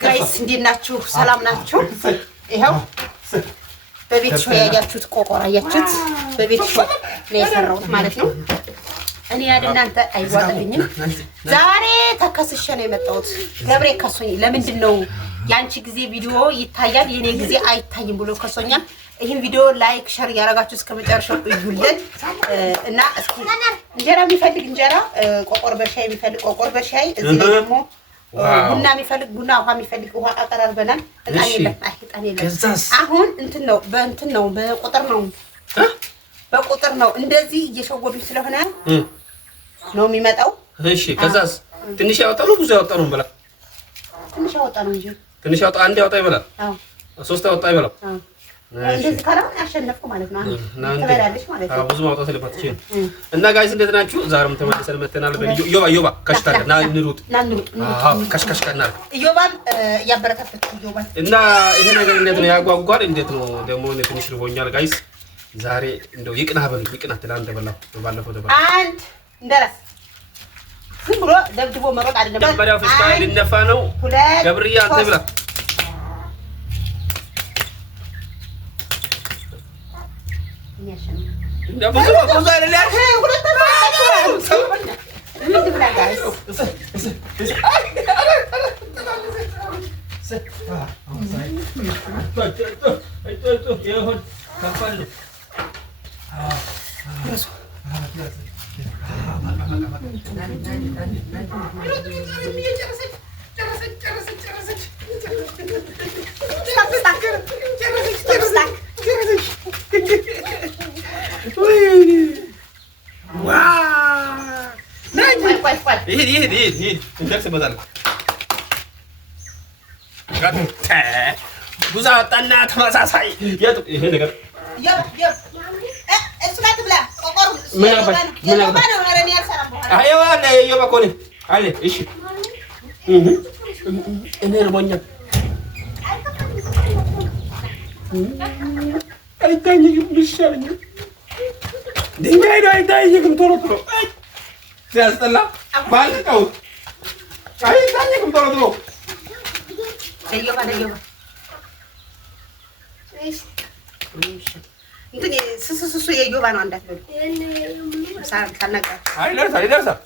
ጋይስ እንዴት ናችሁ? ሰላም ናችሁ? ይሄው በቤት ሾው ያያችሁት ቆቆራ ያያችሁት በቤት ሾው ነው የሰራሁት ማለት ነው። እኔ ያለ እናንተ አይዋጥልኝም። ዛሬ ተከስሼ ነው የመጣሁት። ገብሬ ከሶኝ ለምንድን ነው ያንቺ ጊዜ ቪዲዮ ይታያል የኔ ጊዜ አይታይም ብሎ ከሶኛል። ይሄን ቪዲዮ ላይክ ሸር ያረጋችሁ እስከ መጨረሻው እዩልን እና እስኪ እንጀራ የሚፈልግ እንጀራ፣ ቆቆር በሻይ የሚፈልግ ቆቆር በሻይ፣ እዚህ ላይ ደግሞ ቡና የሚፈልግ ቡና፣ ውሃ የሚፈልግ ውሃ አቀራርበናል። እጣን የለም እጣን የለም። አሁን እንትን ነው በቁጥር ነው እንደዚህ እየሸወዱኝ ስለሆነ ነው የሚመጣው። እሺ ከዛስ ትንሽ ያወጣሉ ብዙ ያወጣሉ እንበላ። ትንሽ ያወጣ ነው እንጂ ትንሽ ያወጣ አንድ ያወጣ ይበላል። አዎ ሶስት ያወጣ ይበላል። አዎ እንደዚህ ካላም ያሸነፍኩ ማለት ነው። ትበላለች ማለት ነው። ብዙ ማውጣት ለባት ይችላል። እና ጋይስ እንዴት ናችሁ? ዛሬም ተመልሰን መተናል። ዮባ ከሽታለ ና ንሩጥ። አዎ ከሽከሽከና ዮባን ያበረታታችሁ ዮባን እና ይሄ ነገር እንዴት ነው ያጓጓል? እንዴት ነው ደግሞ ትንሽ ርቦኛል ጋይስ። ዛሬ እንደው ይቅና በሉ ይቅና ትላንት ተበላው ባለፈው ተበላው አንድ እንደራስ ዝም ብሎ ደብድቦ መሮጥ አይደለም። መጀመሪያው ፍስካይ ሊነፋ ነው። ገብርዬ አንተ ብላ እንዴ ብዙ ብዙ አይደለ ሁለት ምን ትብላ ጋይስ ብዙ አጣና ተመሳሳይ ይሄ ነገር እኔ እርቦኛል። አይታኝም ይሻለኛል። ድንጋይ ነው አይታኝም። ቶሎ ቶሎ ሲያስጠላ ባልቀው አይታኝም። ቶሎ ቶሎ እንግዲህ ስስሱ የዮባ ነው እንዳትበሉ ሳልነቃ ይደርሳል።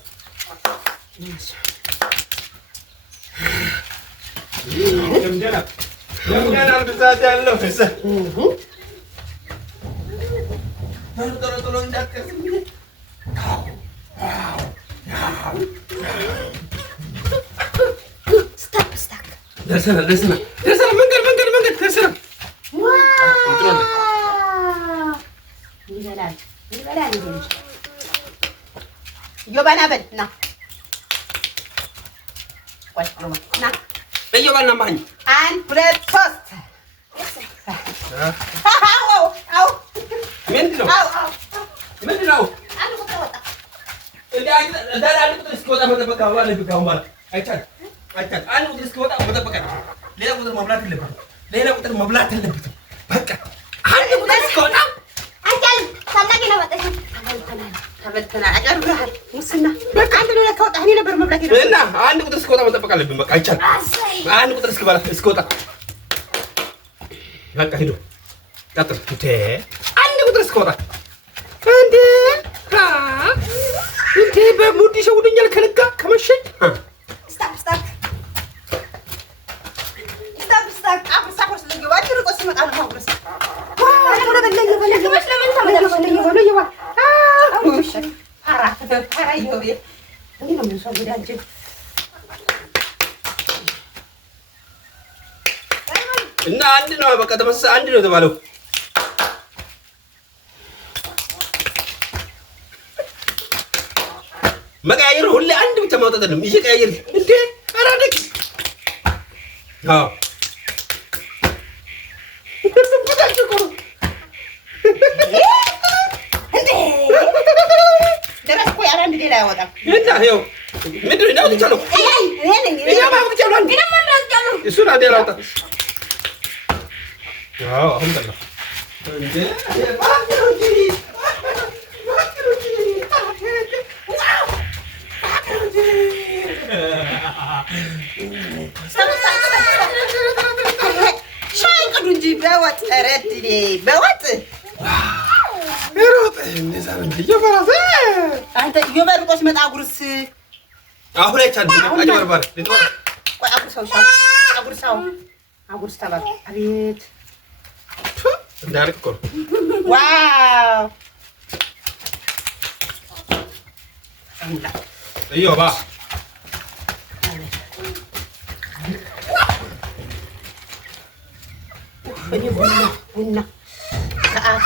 ለምደናል ብዛት ያለው ቶሎ እንዳትቀር ስታክ ደርሰናል። መንገድ ደርሰናል። ይበላል ዮባና በል ና ና በዮባና ማኝ አንድ ሁለት ሶስት ምንድን ነው አንድ ቁጥር እስኪወጣ መጠበቅ አይቻልም። አንድ ቁጥር እስኪወጣ መጠበቅ ሌላ ቁጥር መብላት የለበትም። በቃ አንድ ቁጥር እስኪወጣ ተበልተናል። አጨርብሃል ሙስና በቃ አንድ ነው ከወጣ እኔ ነበር መብላት ይላል እና አንድ ቁጥር እስኪወጣ መጠበቅ አለብን። በቃ አይቻልም። አንድ ቁጥር እስኪወጣ በቃ ሂዱ ቀጥል። አንድ ቁጥር እስኪወጣ እንዴ በሙድ ይሸውዱኛል። ከነጋ ከመሸኝ ስታፕ እና አንድ ነው በቃ ተመሳሳይ አንድ ነው የተባለው። መቀያየር ሁሌ አንድ ብቻ ማውጣት አይደለም። እየቀያየር እንዴ አራደክ አዎ Stop. በወጥ ረድሌ በወጥ ሮጥ እንደዛ ነው እየበራዘ አንተ እየበርቆስ መጣ ጉርስ አሁን አይቻልም። አጀበርባር ልትወጣ ቆይ አጉርሳው ተባለ። አቤት እንዳልክ እኮ ዋው አምላ እዮባ ቡና ሰዓት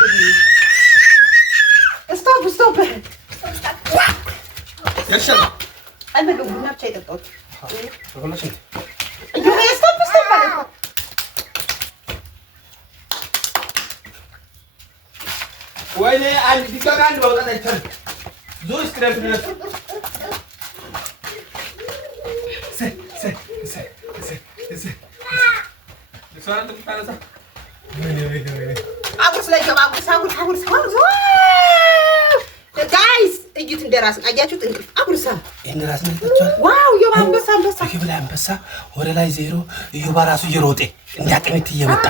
ስቶፕ ያሻል አይበሉ ቡና ብቻ ይጠጣሁት ወይኔ አንድ ዲጋጋ አንድ ማውጣት አይቻልም። ዞር ስክራፕ ነው ጋይስ እዩት፣ እንደራስ አያችሁት? እንቅልፍ አጉርሳ ይሄን ራስ ነው ታቻለ። ዋው ዮባ አንበሳ ይሄ አንበሳ ወደ ላይ ዜሮ ዮባ ራሱ እየሮጠ እንዲያቀኝት እየመጣ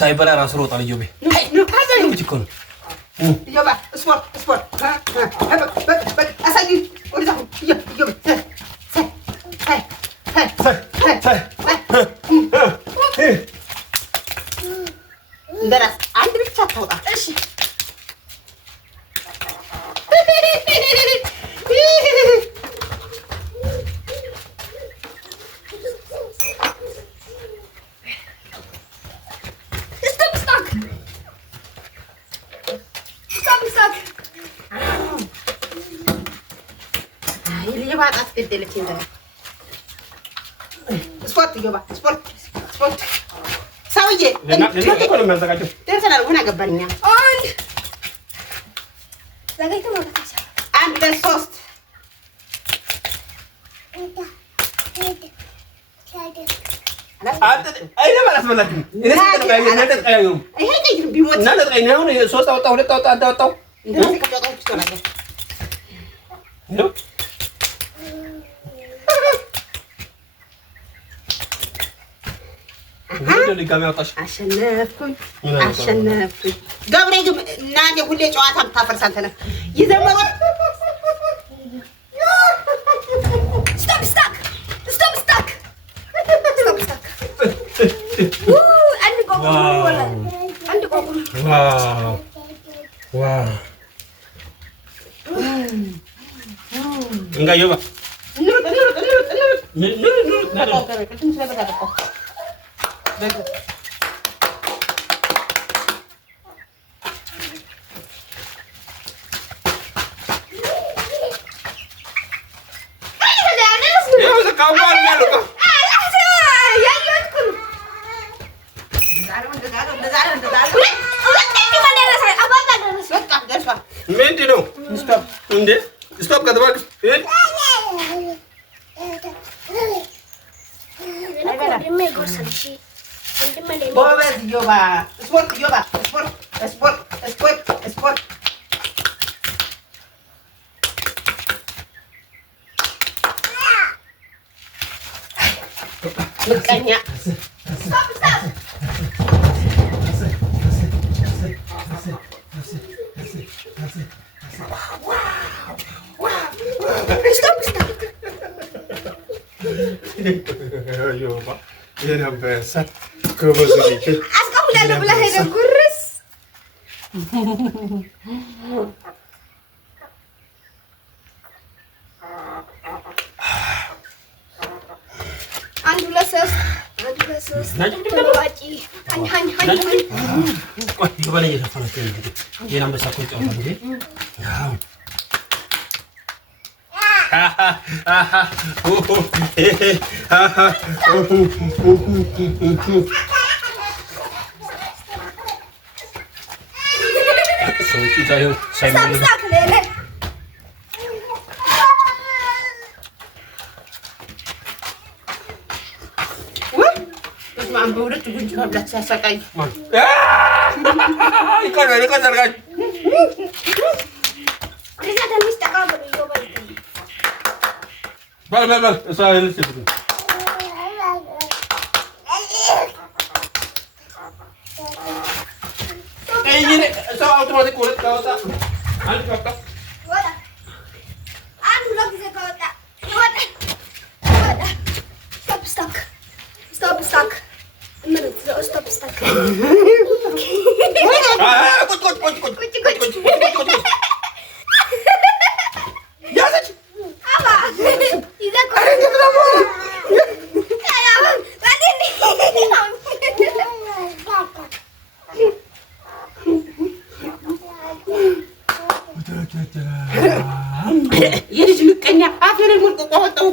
ሳይበላ ራሱ ሮጣል። ዮቤ እኮ ነው ዮባ ስፖርት አሳይ ወደዛ እንደራስ አንድ ብቻ ታውጣ። እሺ ባጣት ገደለች እንደ ስፖርት ይገባ ስፖርት ሰውዬ ደርሰናል። ምን አገባኝ? አንድ ሁለት ሶስት ሶስት አወጣ ሁለት አወጣ አንድ አወጣው አሸነፍኩኝ። ገብሬ ግን እናንተ ሁሌ ጨዋታ የምታፈርስ አንተ ነህ። ይዘመሩ ስቶፕ ምንድን ነው? ስቶፕ ከተባልክ ጎበዝ ዮባ ስፖርት ምቀኛ አስቀምጣለሁ ብለህ ሄደህ ጉርስ አንድ ሁለት ሶስት በሁለት ጉንጭ መብላት ሲያሰቃይ ሰው አውቶማቲክ ወደ ካወጣ አንድ ካወጣ ወጣ አንዱ ለጊዜ ካወጣ ወጣ ስቶፕ ስታክ ምን ስቶፕ ስታክ የልጅ ምቀኛ አፌን ሙልቆ ወጣው።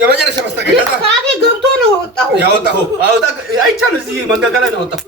የመጨረሻ ማስጠንቀቂያ ገብቶ ነው ያወጣሁ አይቻልም። እዚህ መንጋጋ ላይ ነው ያወጣሁ።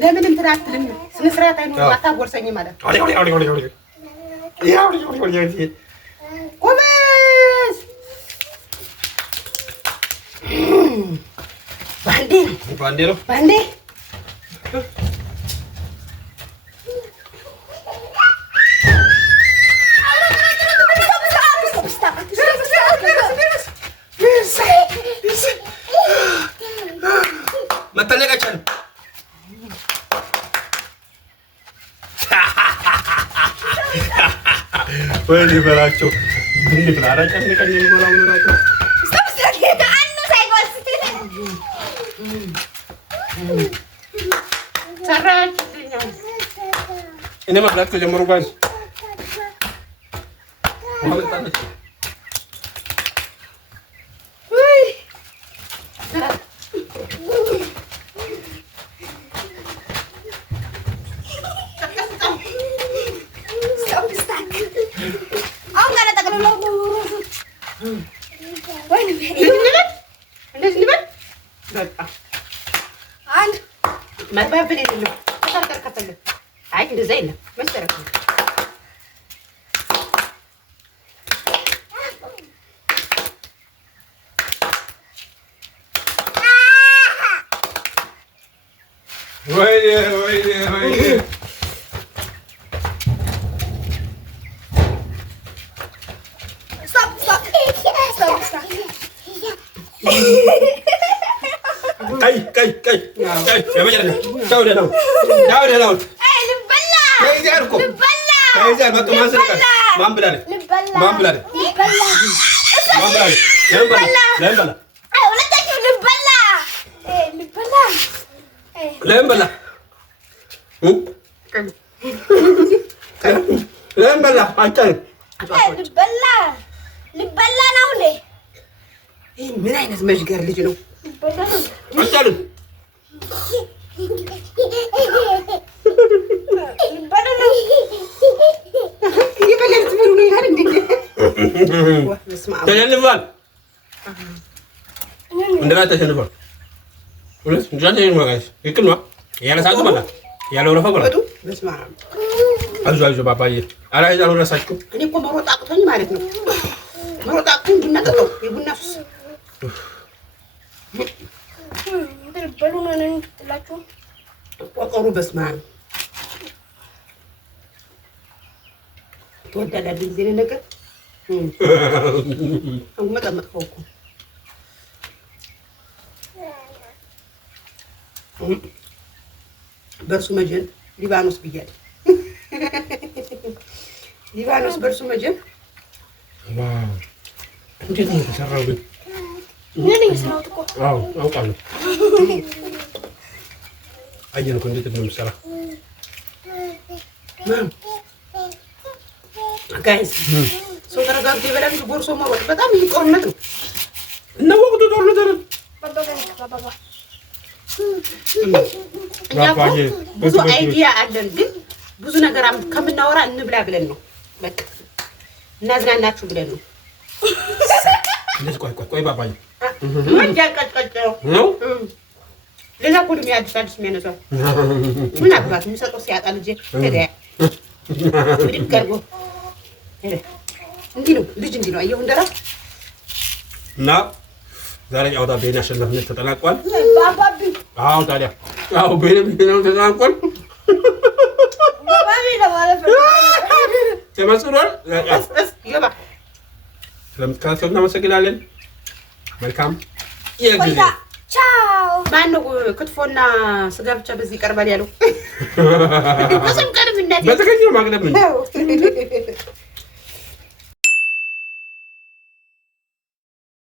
ለምን እንትን አትልም? ስነ ስርዓት አይኖርም። አታጎርሰኝም ማለት ጎበዝ። ባንዴ ነው ባንዴ መተለቀቻል ወይ ሊበላቸው ምን ይብላራቸው ከነቀኝ ይበላው ነው እኔ መብላት ከጀመሩ ጋር መባብል የለም። ተከርከር ከፈለ አይ እንደዛ የለም መሰረት ነው። ወይ ቀይ የመጨረሻ ቻው ደህና ሁን። ከይዛር እኮ ከይዛር በቃ ማን ብላለች? ለምን በላ አንቻልም። ልበላ ነው እንዴ? ይሄ ምን አይነት መሽገር ልጅ ነው? አንቻልም። ተሸንፏል። እንደና ተሸንፏል። ሁለት እንጃን ተሸንፏል። ይቅር ነው ያለ ሰዓቱ በላ ያለ ወረፋ በላ። አይዞህ ባባዬ አላህ አልረሳችሁም። እኔ እኮ መሮጥ አቅቶኝ ማለት ነው። መሮጥ አቅቶኝ ቡና ጠጣሁ። የቡና ሱስ በሉ ነው እንድትላችሁ ቆቆሩ በስመ አብ ትወዳለህ ጊዜ ነገር መጠመጥከው እኮ በእርሱ መጀን ሊባኖስ ብያለሁ። ሊባኖስ በእርሱ መጀን እንዴት ነው የተሰራው ግን? ምን ይመስላል እኮ? አዎ አውቃለሁ። አየህ እኮ እንዴት ነው የሚሰራ ጋይስ። ሰው ተረጋግቶ ይበላል። ጎርሶ መሮጥ በጣም ጦርነት ነው እና ወቅቱ ጦርነት አይደል? እኛ እኮ ብዙ አይዲያ አለን፣ ግን ብዙ ነገር ከምናወራ እንብላ ብለን ነው። በቃ እናዝናናችሁ ብለን ነው። ቆይ ባባዬ ምን ያቀጥቀጥ ነው? ሌላ ሁሉ አዲስ የሚያነሳው ምን አባት የሚሰጠው ሲያጣ ልጅ ሄደ ይገርጎ እንዲህ ነው ልጅ እንዲህ ነው። አየሁ እንደራስ እና ዛሬ ጨዋታ ቤን አሸናፊነት ተጠናቋል። ባባቢ አዎ ታዲያ አዎ ቤን ተጠናቋል። ባባቢ ለማለት ነው ተመስሏል። ይገባ ስለምትከታተሉ እናመሰግናለን። መልካም የጊዜ ቻው። ማነው ክትፎና ስጋ ብቻ በዚህ ይቀርባል ያለው? በስም ቀርብ እናት በተገኘው ማቅረብ ነው።